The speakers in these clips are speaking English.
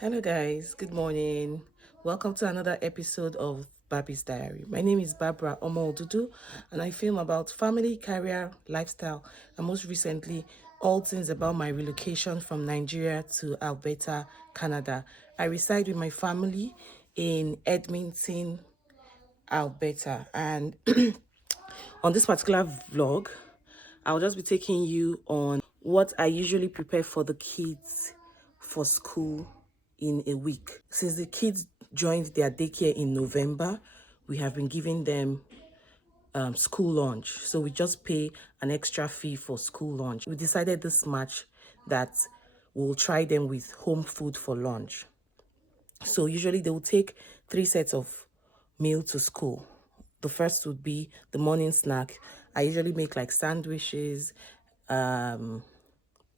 Hello, guys. Good morning. Welcome to another episode of Barbie's Diary. My name is Barbara Omo-Odudu, and I film about family, career, lifestyle, and most recently, all things about my relocation from Nigeria to Alberta, Canada. I reside with my family in Edmonton, Alberta, and on this particular vlog, I'll just be taking you on what I usually prepare for the kids for school in a week. Since the kids joined their daycare in November, we have been giving them school lunch. So we just pay an extra fee for school lunch. We decided this March that we'll try them with home food for lunch. So usually they will take 3 sets of meal to school. The first would be the morning snack. I usually make like sandwiches,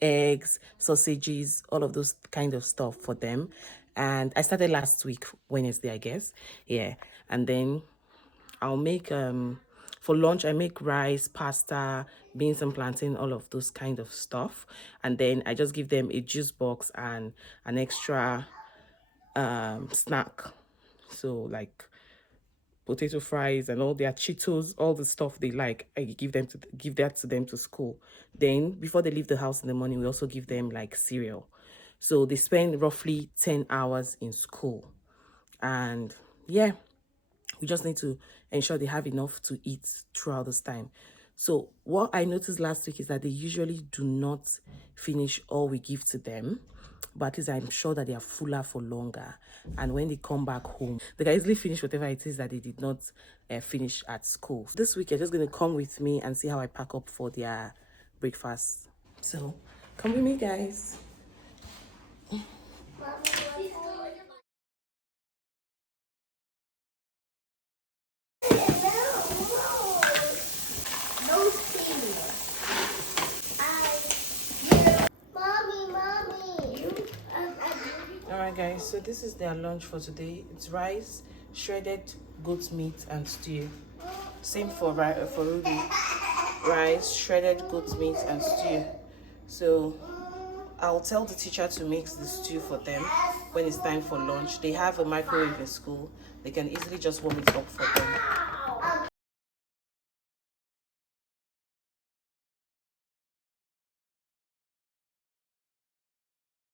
eggs, sausages, all of those kind of stuff for them. And I started last week, Wednesday, I guess. Yeah. And then I'll make for lunch I make rice, pasta, beans and plantain, all of those kind of stuff. And then I just give them a juice box and an extra snack. So like potato fries and all their Cheetos, all the stuff they like, I give that to them to school. Then before they leave the house in the morning, we also give them like cereal. So they spend roughly 10 hours in school. And yeah, we just need to ensure they have enough to eat throughout this time. So what I noticed last week is that they usually do not finish all we give to them, but at least I'm sure that they are fuller for longer. And when they come back home, they can easily finish whatever it is that they did not finish at school. This week, you're just going to come with me and see how I pack up for their breakfast. So come with me, guys. Alright guys, so this is their lunch for today. It's rice, shredded goat meat and stew. Same for Ruby. Rice, shredded goat meat and stew. So I'll tell the teacher to mix the stew for them when it's time for lunch. They have a microwave in school. They can easily just warm it up for them.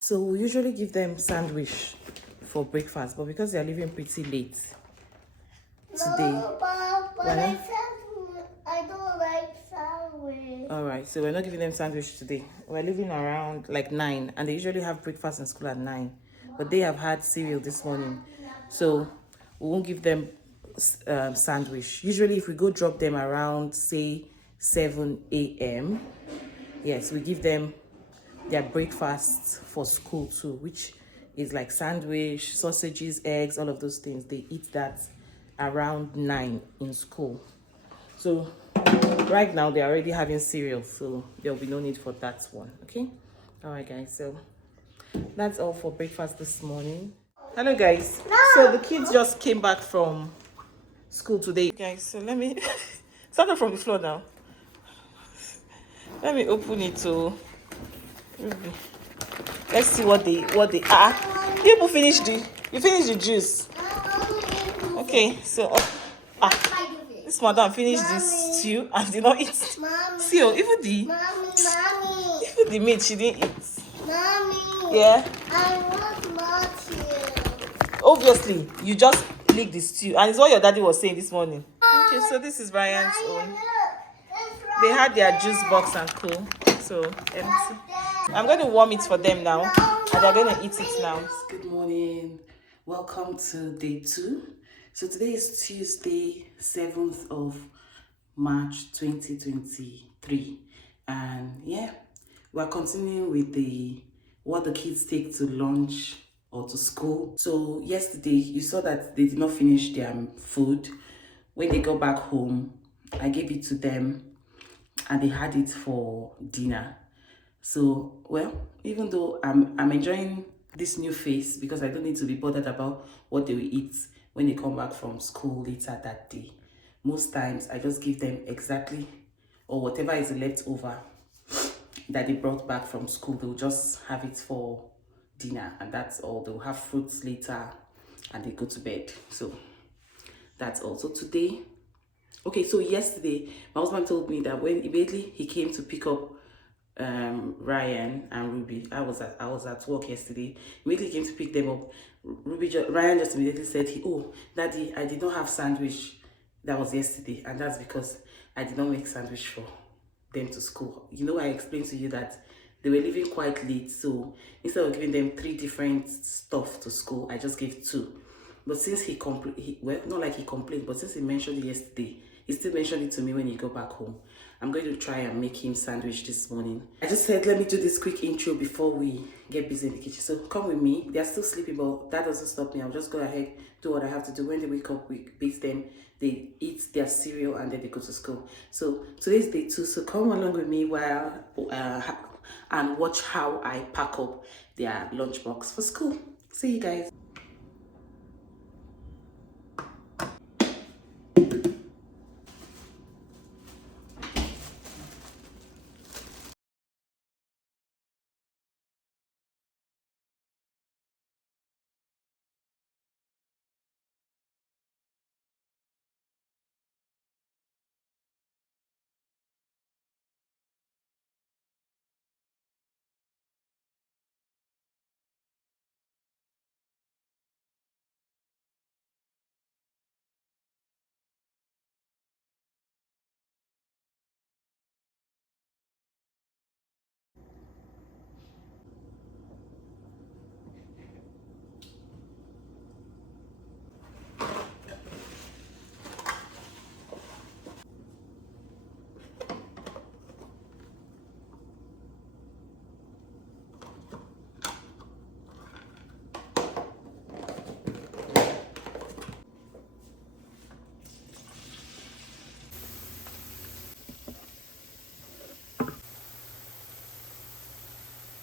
So we usually give them sandwich for breakfast, but because they are leaving pretty late today, I don't like sandwich. All right, so we're not giving them sandwich today. We're leaving around like 9, and they usually have breakfast in school at 9, but they have had cereal this morning, so we won't give them sandwich. Usually, if we go drop them around say 7 a.m., yes, we give them their breakfast for school too, which is like sandwich, sausages, eggs, all of those things. They eat that around 9 in school. So right now they're already having cereal, so there'll be no need for that one. Okay. All right guys, so that's all for breakfast this morning. Hello guys. So the kids just came back from school today, guys. So let me start off from the floor now. Let me open it to let's see what they are. You finished the juice. Okay, so this madam finished this stew and did not eat. See, even the meat she didn't eat. Mommy. Yeah. I want more stew. Obviously, you just lick the stew, and it's what your daddy was saying this morning. Okay, so this is Ryan's own. They had their juice box and cool, so empty. I'm going to warm it for them now, and they're going to eat it now. Good morning. Welcome to day 2. So today is Tuesday, 7th of March 2023. And yeah, we're continuing with what the kids take to lunch or to school. So yesterday, you saw that they did not finish their food. When they got back home, I gave it to them and they had it for dinner. So, well, even though I'm enjoying this new phase because I don't need to be bothered about what they will eat when they come back from school later that day. Most times, I just give them exactly or whatever is left over that they brought back from school. They'll just have it for dinner, and that's all. They'll have fruits later and they go to bed. So that's all. So today, okay, so yesterday my husband told me that when immediately he came to pick up Ryan and Ruby, I was at work yesterday. Immediately came to pick them up. Ryan just immediately said, "Oh, Daddy, I did not have sandwich." That was yesterday, and that's because I did not make sandwich for them to school. You know, I explained to you that they were leaving quite late, so instead of giving them 3 different stuff to school, I just gave 2. But since well, not like he complained, but since he mentioned it yesterday, he still mentioned it to me when he got back home. I'm going to try and make him sandwich this morning. I just said, let me do this quick intro before we get busy in the kitchen. So come with me. They're still sleeping, but that doesn't stop me. I'll just go ahead, do what I have to do. When they wake up, we beat them. They eat their cereal and then they go to school. So today's day 2. So come along with me while and watch how I pack up their lunchbox for school. See you guys.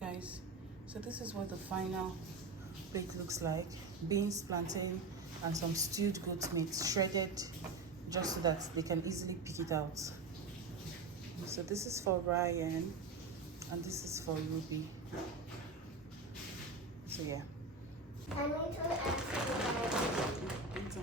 Guys, so this is what the final bake looks like. Beans, plantain, and some stewed goat meat shredded just so that they can easily pick it out. So this is for Ryan and this is for Ruby. So yeah. I'm going to ask you.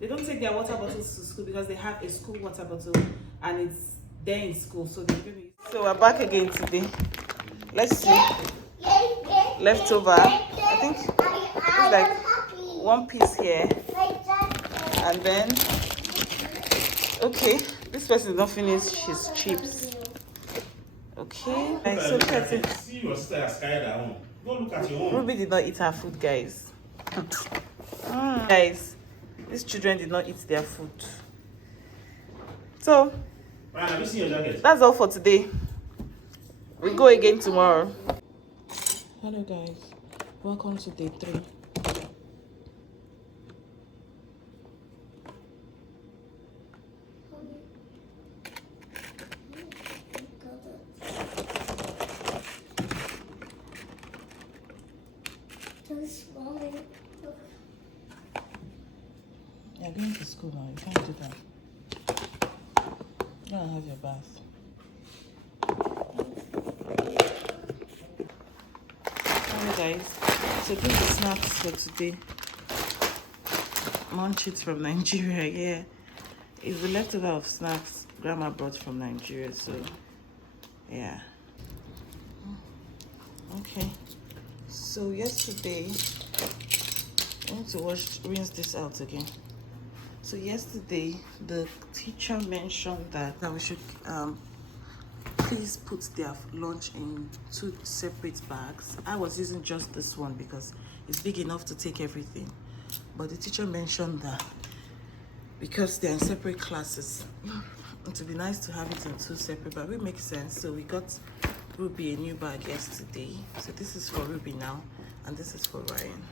They don't take their water bottles to school because they have a school water bottle and it's there in school. So we're back again today. Let's see. Leftover. I think it's like 1 piece here. And then, okay, this person did not finish his chips. Okay. So look at it. See your sister has carried her own. Go look at your own. Ruby did not eat her food, guys. Guys, these children did not eat their food. So, Ryan, have you seen your jacket? That's all for today. We go again tomorrow. Hello guys, welcome to day 3. You're going to school now, you can't do that. Go and have your bath. Hello guys, so this is snacks for today. Munchies from Nigeria, yeah. It's the leftover of snacks Grandma brought from Nigeria, so yeah. Okay, so yesterday, I need to rinse this out again. So yesterday, the teacher mentioned that we should please put their lunch in 2 separate bags. I was using just this one because it's big enough to take everything. But the teacher mentioned that because they're in separate classes, it would be nice to have it in 2 separate bags. It makes sense. So we got Ruby a new bag yesterday. So this is for Ruby now, and this is for Ryan.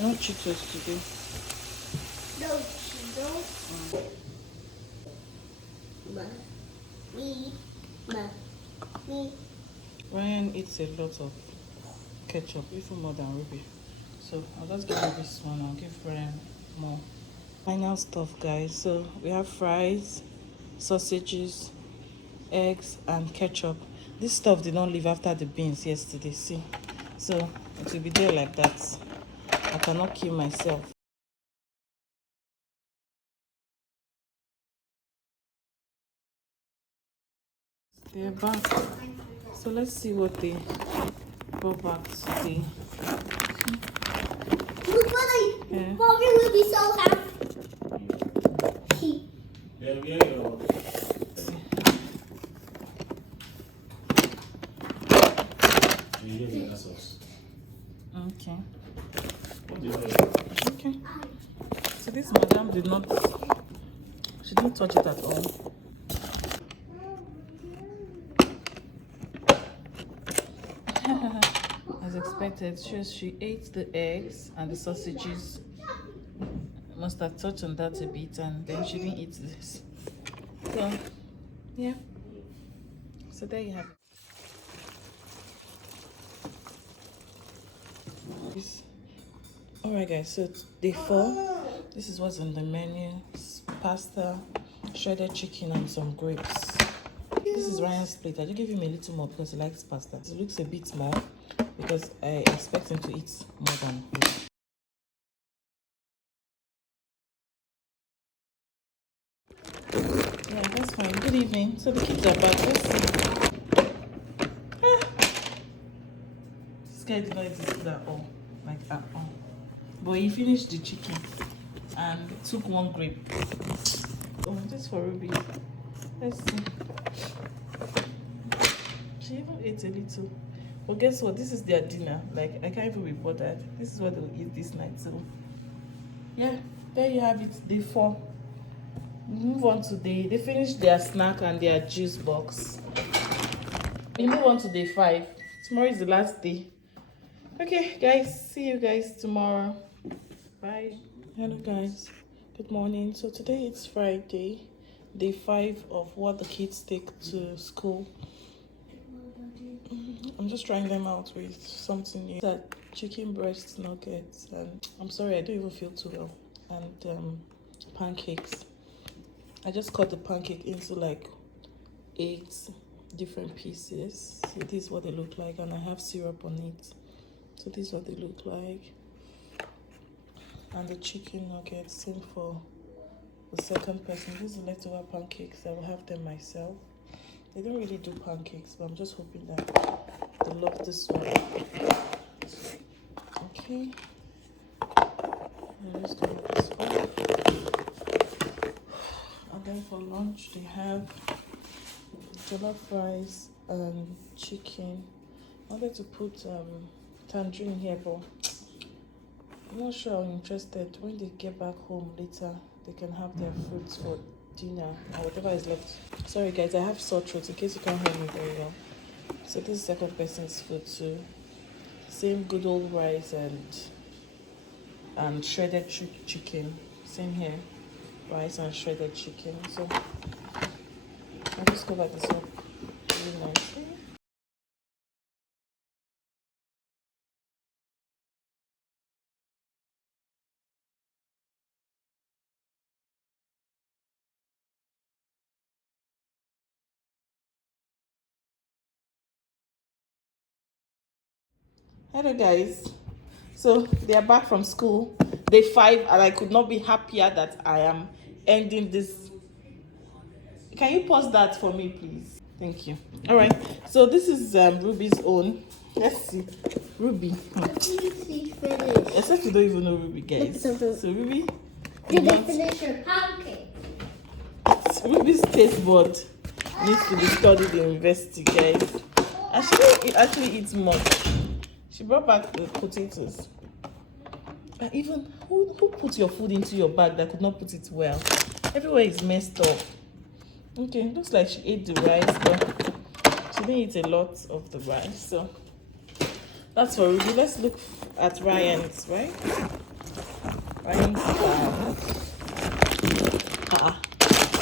No Cheetos today. No Cheetos? Me. Ryan eats a lot of ketchup, even more than Ruby. So I'll just give her this one. I'll give Brian more. Final stuff, guys. So we have fries, sausages, eggs, and ketchup. This stuff did not leave after the beans yesterday. See, so it will be there like that. I cannot kill myself. They're back. So let's see what they brought back today. Yeah. Mommy will be so happy. Okay. Okay. So this madam she didn't touch it at all. As expected, she ate the eggs and the sausages. Must have touched on that a bit, and then she didn't eat this. So, yeah. So there you have it. Alright guys, so day 4. This is what's on the menu. It's pasta, shredded chicken, and some grapes. This is Ryan's plate. I just give him a little more because he likes pasta. It looks a bit small because I expect him to eat more than this. Yeah, that's fine. Good evening. So the kids are back. Let's see. This guy did not eat his food at all. Like at all. But he finished the chicken and took one grape. Oh, this for Ruby. Let's see. She even ate a little. But guess what? This is their dinner. Like, I can't even be bothered. This is what they'll eat this night. So, yeah, there you have it. Day 4. We move on to they finished their snack and their juice box. We move on to day 5. Tomorrow is the last day. Okay, guys. See you guys tomorrow. Bye. Hello, guys. Good morning. So today it's Friday, day 5 of what the kids take to school. I'm just trying them out with something new. That chicken breast nuggets, and I'm sorry, I don't even feel too well. And pancakes. I just cut the pancake into like 8 different pieces. So this is what they look like, and I have syrup on it. So this is what they look like. And the chicken nuggets, same for the second person. These are leftover pancakes. I will have them myself. They don't really do pancakes, but I'm just hoping that they love this one. Okay. Let's go with this one. And then for lunch, they have jollof rice and chicken. I wanted to put tangerine here, but I'm not sure I'm interested. When they get back home later, they can have their fruits for dinner or whatever is left. Sorry guys, I have sore throat in case you can't hear me very well. So this is second person's food too. Same good old rice and shredded chicken. Same here, rice and shredded chicken. So I'll just cover this up really nicely. Hello guys, so they are back from school, day 5, and I could not be happier that I am ending this. Can you pause that for me please? Thank you. All right, so this is Ruby's own. Let's see. Ruby, except you don't even know Ruby, guys. So Ruby, Did they finish your pancake? Ruby's taste bud needs to be studied in university, guys. And she don't actually eat much. She brought back the potatoes. And even who put your food into your bag that could not put it well? Everywhere is messed up. Okay, looks like she ate the rice, but she didn't eat a lot of the rice. So that's for Ruby. Let's look at Ryan's, right? Ryan's bag.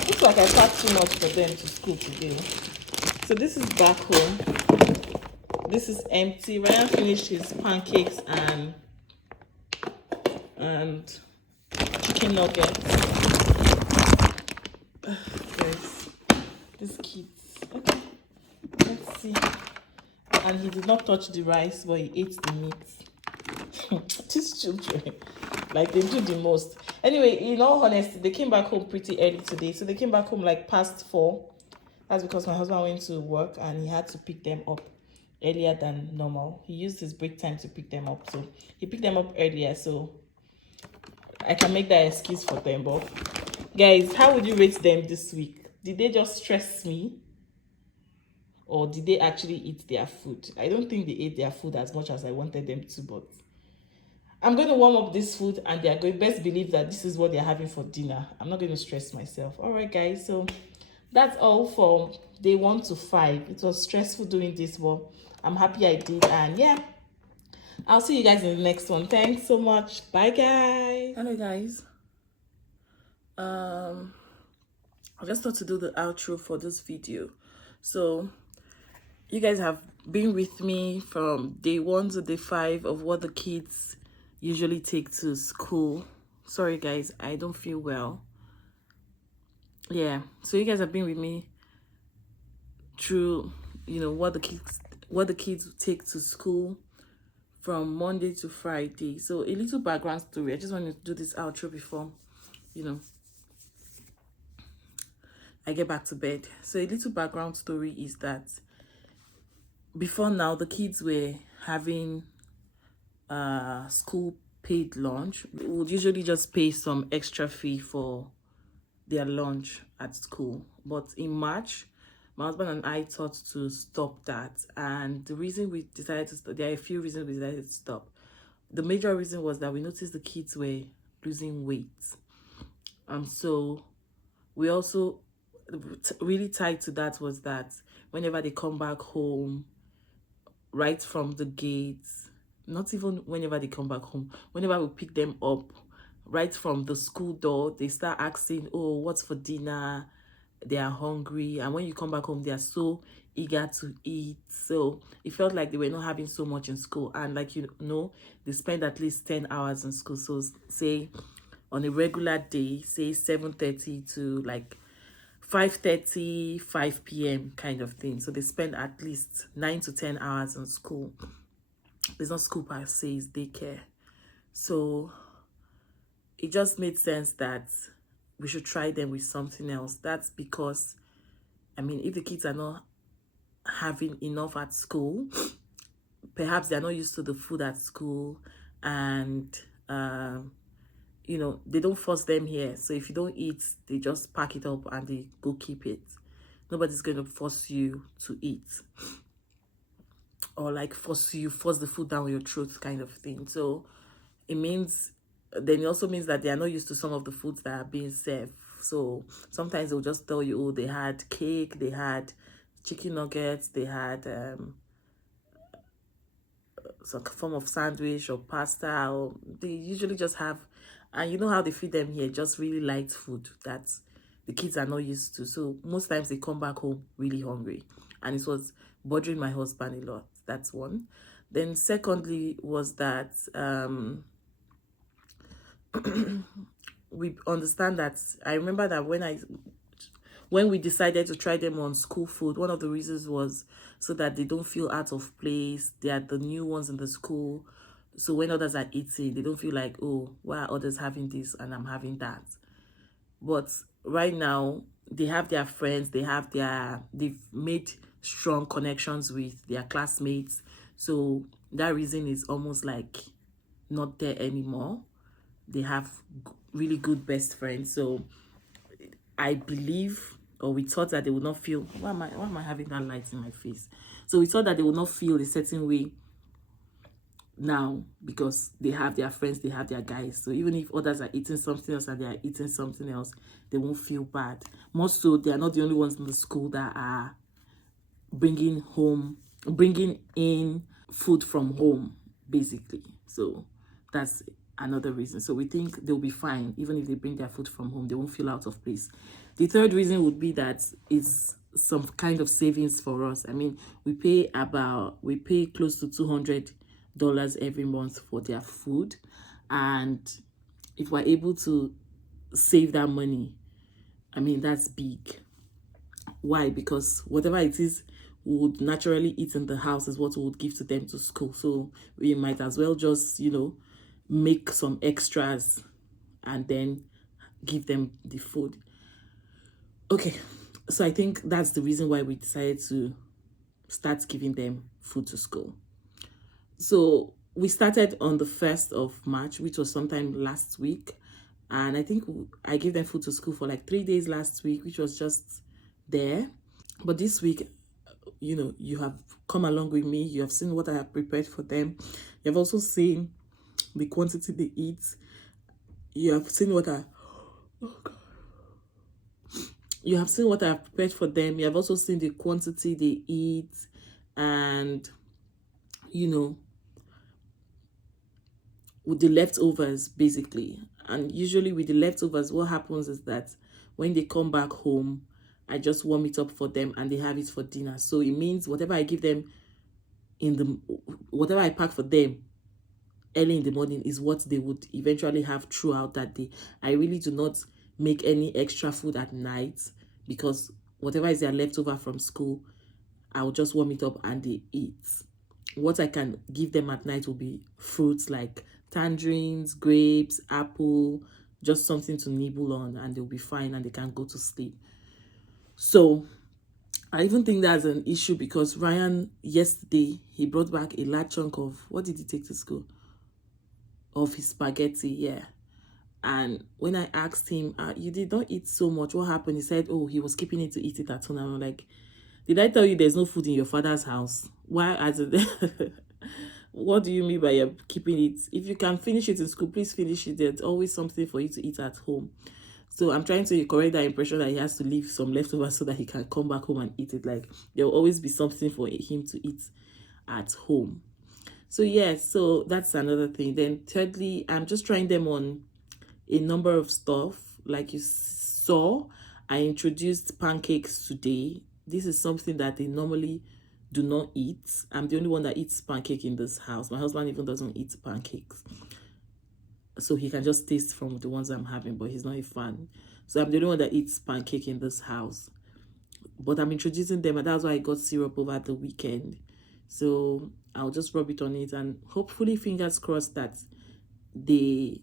Looks like I packed too much for them to school today. So this is back home. this is empty. Ryan finished his pancakes and chicken nuggets. Guys, these kids. Okay, let's see. And he did not touch the rice, but he ate the meat. These children, like, they do the most. Anyway, in all honesty, they came back home pretty early today. So they came back home like past 4. That's because my husband went to work and he had to pick them up earlier than normal. He used his break time to pick them up. So he picked them up earlier, so I can make that excuse for them. But guys, how would you rate them this week? Did they just stress me? Or did they actually eat their food? I don't think they ate their food as much as I wanted them to, but I'm going to warm up this food and they are going, best believe that this is what they're having for dinner. I'm not going to stress myself. All right, guys, so that's all for day 1 to 5. It was stressful doing this, but I'm happy I did. And yeah, I'll see you guys in the next one. Thanks so much. Bye, guys. Hello guys. I just thought to do the outro for this video. So you guys have been with me from day 1 to day 5 of what the kids usually take to school. Sorry guys, I don't feel well. Yeah, so you guys have been with me through, you know, what the kids take to school from Monday to Friday. So a little background story. I just wanted to do this outro before, you know, I get back to bed. So a little background story is that before now, the kids were having school paid lunch. We would usually just pay some extra fee for their lunch at school. But in March, my husband and I thought to stop that. And the reason we decided to stop, there are a few reasons we decided to stop. The major reason was that we noticed the kids were losing weight. So we also, really tied to that was that whenever they come back home, right from the gates, not even whenever they come back home, whenever we pick them up, right from the school door, they start asking, oh, what's for dinner? They are hungry. And when you come back home, they are so eager to eat. So it felt like they were not having so much in school. And like, you know, they spend at least 10 hours in school. So say on a regular day, say 7:30 to like 5:30, 5 p.m. kind of thing. So they spend at least 9 to 10 hours in school. It's not school per se, it's daycare. So it just made sense that we should try them with something else. That's because, I mean, if the kids are not having enough at school, perhaps they're not used to the food at school, and you know, they don't force them here. So if you don't eat, they just pack it up and they go keep it. Nobody's going to force you to eat, or like force the food down your throat kind of thing. So it means, then it also means that they are not used to some of the foods that are being served. So sometimes they'll just tell you, oh, they had cake, they had chicken nuggets, they had some form of sandwich or pasta, or they usually just have, and you know how they feed them here, just really light food that the kids are not used to. So most times they come back home really hungry, and it was bothering my husband a lot. That's one. Then secondly was that we understand that, I remember that when we decided to try them on school food, one of the reasons was so that they don't feel out of place. They are the new ones in the school. So when others are eating, they don't feel like, oh, why are others having this and I'm having that? But right now, they have their friends, they've made strong connections with their classmates. So that reason is almost like not there anymore. They have really good best friends. So I believe, or we thought that they would not feel, why am I having that light in my face? So we thought that they would not feel a certain way now, because they have their friends, they have their guys. So even if others are eating something else and they are eating something else, they won't feel bad. More so, they are not the only ones in the school that are bringing in food from home, basically. So that's another reason. So we think they'll be fine. Even if they bring their food from home, they won't feel out of place. The third reason would be that it's some kind of savings for us. I mean, we pay close to $200 every month for their food, and if we're able to save that money, I mean, that's big. Why? Because whatever it is we would naturally eat in the house is what we would give to them to school. So we might as well just, make some extras and then give them the food. Okay, so I think that's the reason why we decided to start giving them food to school. So we started on the 1st of March, which was sometime last week. And I think I gave them food to school for like 3 days last week, which was just there. But this week, you have come along with me. You have seen what I have prepared for them. You have also seen the quantity they eat. You have seen what you have seen what I have prepared for them. You have also seen the quantity they eat, and with the leftovers, basically. And usually with the leftovers, what happens is that when they come back home, I just warm it up for them and they have it for dinner. So it means whatever I give them whatever I pack for them early in the morning is what they would eventually have throughout that day. I really do not make any extra food at night, because whatever is their leftover from school, I'll just warm it up and they eat. What I can give them at night will be fruits like tangerines, grapes, apple, just something to nibble on, and they'll be fine and they can go to sleep. So I even think that's an issue, because Ryan, yesterday, he brought back a large chunk of, what did he take to school? Of his spaghetti, yeah. And when I asked him, you did not eat so much, what happened? He said, oh, he was keeping it to eat it at home. And I'm like, did I tell you there's no food in your father's house? Why? What do you mean by you're keeping it? If you can finish it in school, please finish it. There's always something for you to eat at home. So I'm trying to correct that impression that he has to leave some leftovers so that he can come back home and eat it. Like, there will always be something for him to eat at home. So yes, so that's another thing. Then thirdly, I'm just trying them on a number of stuff. Like you saw, I introduced pancakes today. This is something that they normally do not eat. I'm the only one that eats pancake in this house. My husband even doesn't eat pancakes, so he can just taste from the ones I'm having, but he's not a fan. So I'm the only one that eats pancake in this house, but I'm introducing them, and that's why I got syrup over the weekend. So I'll just rub it on it, and hopefully, fingers crossed, that the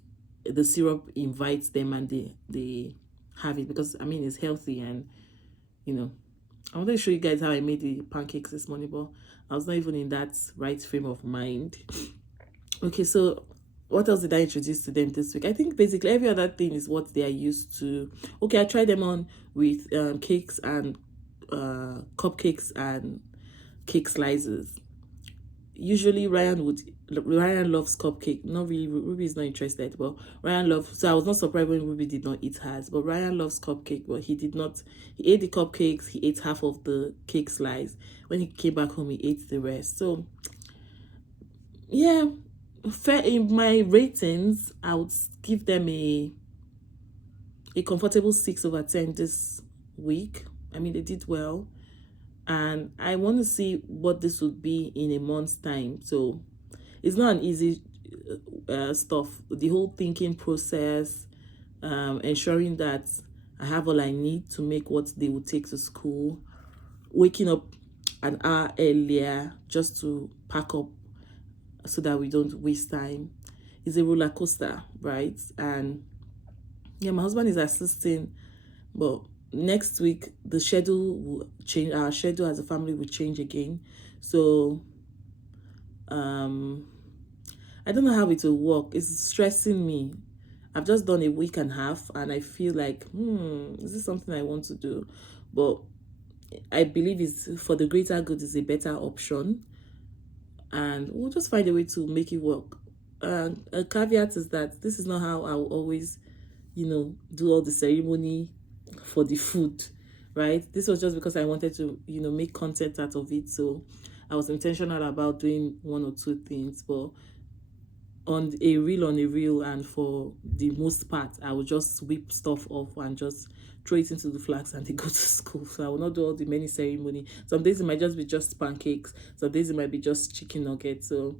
syrup invites them and they have it, because I mean, it's healthy. And I wanted to show you guys how I made the pancakes this morning, but I was not even in that right frame of mind. Okay, so what else did I introduce to them this week? I think basically every other thing is what they are used to. Okay, I tried them on with cakes and cupcakes and cake slices. Usually Ryan loves cupcake. Not really, Ruby is not interested, but Ryan loves, so I was not surprised when Ruby did not eat hers. But Ryan loves cupcake, but he ate the cupcakes, he ate half of the cake slice. When he came back home, he ate the rest. So yeah, fair. In my ratings, I would give them a comfortable 6/10 this week. I mean, they did well, and I want to see what this would be in a month's time. So it's not an easy stuff. The whole thinking process, ensuring that I have all I need to make what they would take to school, waking up an hour earlier just to pack up so that we don't waste time, is a roller coaster, right? And yeah, my husband is assisting, but next week the schedule will change. Our schedule as a family will change again. So I don't know how it will work. It's stressing me. I've just done a week and a half, and I feel like, is this something I want to do? But I believe it's for the greater good, is a better option, and we'll just find a way to make it work. And a caveat is that this is not how I will always, do all the ceremony for the food, right? This was just because I wanted to, make content out of it. So I was intentional about doing one or two things, but on a reel, and for the most part I will just sweep stuff off and just throw it into the flask and they go to school. So I will not do all the many ceremony. Some days it might just be just pancakes, some days it might be just chicken nuggets, so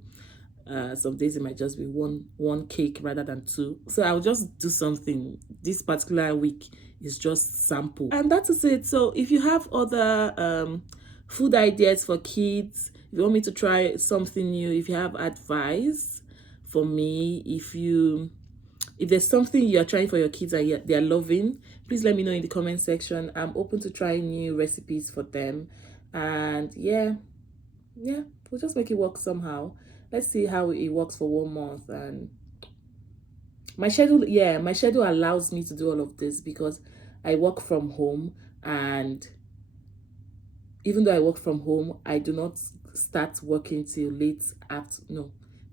some days it might just be one cake rather than two. So I'll just do something. This particular week is just sample, and that is it. So if you have other food ideas for kids, if you want me to try something new, if you have advice for me, if there's something you're trying for your kids and they're loving, please let me know in the comment section. I'm open to trying new recipes for them. And yeah, we'll just make it work somehow. Let's see how it works for 1 month. And my schedule allows me to do all of this because I work from home, and even though I work from home, I do not start working till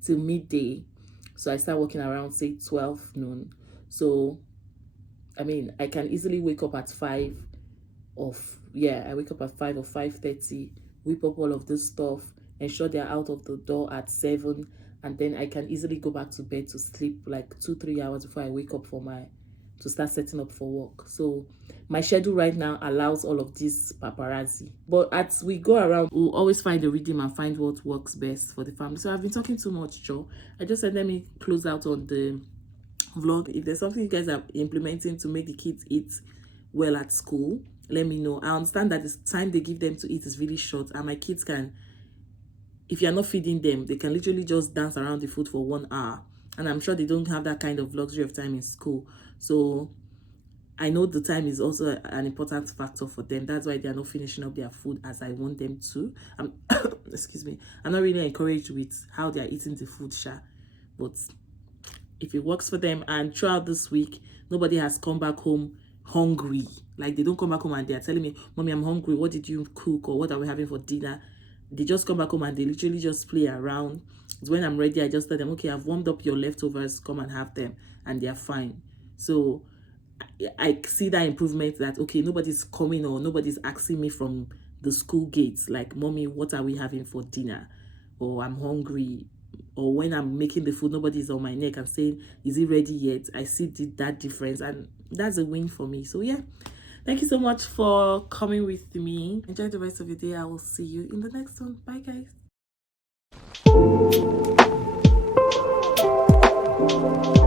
till midday. So I start working around, say, 12 noon. So I mean, I can easily wake up at 5 I wake up at 5 or 5:30, whip up all of this stuff, ensure they're out of the door at 7, and then I can easily go back to bed to sleep like 2-3 hours before I wake up to start setting up for work. So my schedule right now allows all of this paparazzi. But as we go around, we'll always find a rhythm and find what works best for the family. So I've been talking too much, Joe. I just said let me close out on the vlog. If there's something you guys are implementing to make the kids eat well at school, let me know. I understand that the time they give them to eat is really short, and my kids can, if you're not feeding them, they can literally just dance around the food for 1 hour, and I'm sure they don't have that kind of luxury of time in school. So I know the time is also an important factor for them. That's why they're not finishing up their food as I want them to. Excuse me, I'm not really encouraged with how they're eating the food, but if it works for them. And throughout this week, nobody has come back home hungry. Like, they don't come back home and they're telling me, Mommy, I'm hungry, what did you cook, or what are we having for dinner? They just come back home and they literally just play around. When I'm ready, I just tell them, okay, I've warmed up your leftovers, come and have them, and they're fine. So I see that improvement, that okay, nobody's coming or nobody's asking me from the school gates like, Mommy, what are we having for dinner, or I'm hungry. Or when I'm making the food, nobody's on my neck and saying, is it ready yet? I see that difference, and that's a win for me. So yeah, thank you so much for coming with me. Enjoy the rest of your day. I will see you in the next one. Bye, guys.